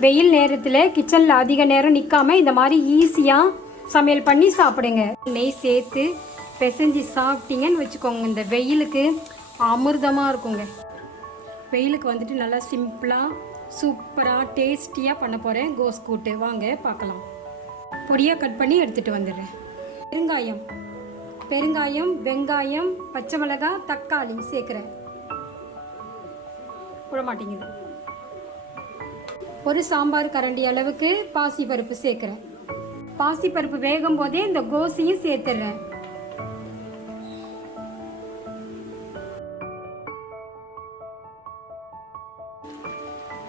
வெயில் நேரத்தில் கிச்சனில் அதிக நேரம் நிற்காம இந்த மாதிரி ஈஸியாக சமையல் பண்ணி சாப்பிடுங்க. நெய் சேர்த்து பிசைஞ்சு சாப்பிட்டீங்கன்னு வச்சுக்கோங்க, இந்த வெயிலுக்கு அமிர்தமாக இருக்குங்க. வெயிலுக்கு வந்துட்டு நல்லா சிம்பிளாக சூப்பராக டேஸ்டியாக பண்ண போகிறேன் கோஸ் கூட்டு. வாங்க பார்க்கலாம். பொடியாக கட் பண்ணி எடுத்துகிட்டு வந்துடுறேன். பெருங்காயம், வெங்காயம், பச்சை மிளகாய், தக்காளி சேர்க்குறேன். விட மாட்டேங்குது. ஒரு சாம்பார் கரண்டி அளவுக்கு பாசிப்பருப்பு சேர்க்குறேன். பாசிப்பருப்பு வேகும் போதே இந்த கோஸையும் சேர்த்துடுறேன்.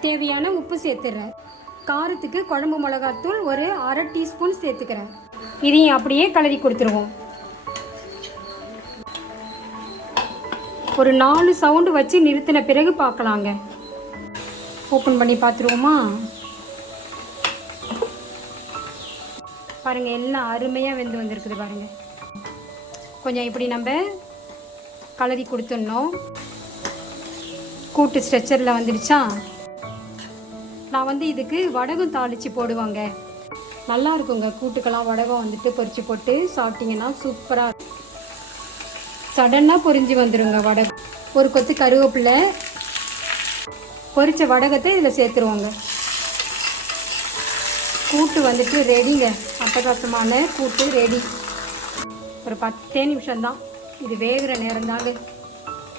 தேவையான உப்பு சேர்த்துடுறேன். காரத்துக்கு குழம்பு மிளகாத்தூள் ஒரு அரை டீஸ்பூன் சேர்த்துக்கிறேன். இதையும் அப்படியே கிளறி கொடுத்துருவோம். ஒரு 4 சவுண்டு வச்சு நிறுத்தின பிறகு பார்க்கலாங்க. ஓப்பன் பண்ணி பார்த்துருவோமா? பாருங்கள், எல்லாம் அருமையாக வெந்து வந்திருக்குது பாருங்கள். கொஞ்சம் இப்படி நம்ம கலரி கொடுத்துடணும். கூட்டு ஸ்ட்ரெச்சரில் வந்துடுச்சா? நான் இதுக்கு வடகம் தாளித்து போடுவாங்க. நல்லா இருக்குங்க. கூட்டுக்கெல்லாம் வடகம் வந்துட்டு பொரிச்சு போட்டு சாப்பிட்டிங்கன்னா சூப்பராக இருக்கும். சடனாக பொரிஞ்சு வந்துடுங்க வடகம். ஒரு கொத்து கருவேப்பிலை, பொரிச்ச வடகத்தை இதில் சேர்த்துருவாங்க. கூட்டு வந்துட்டு ரெடிங்க. அட்டகாசமான கூட்டு ரெடி. ஒரு 10 நிமிஷம்தான், இது வேகிற நேரம் தாங்க.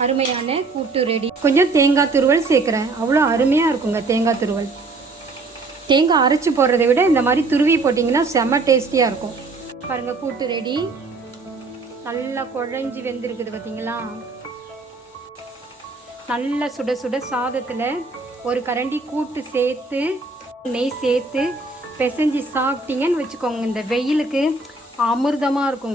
அருமையான கூட்டு ரெடி. கொஞ்சம் தேங்காய் துருவல் சேர்க்குறேன். அவ்வளோ அருமையாக இருக்குங்க தேங்காய் துருவல். தேங்காய் அரைச்சி போடுறதை விட இந்த மாதிரி துருவி போட்டிங்கன்னா செம்ம டேஸ்டியாக இருக்கும். பாருங்கள், கூட்டு ரெடி. நல்லா குழஞ்சி வெந்திருக்குது பார்த்தீங்களா? நல்லா சுட சுட சாதத்தில் ஒரு கரண்டி கூட்டு சேர்த்து நெய் சேர்த்து பிசைஞ்சு சாப்பிட்டீங்கன்னு வச்சுக்கோங்க, இந்த வெயிலுக்கு அமிர்தமாக இருக்குங்க.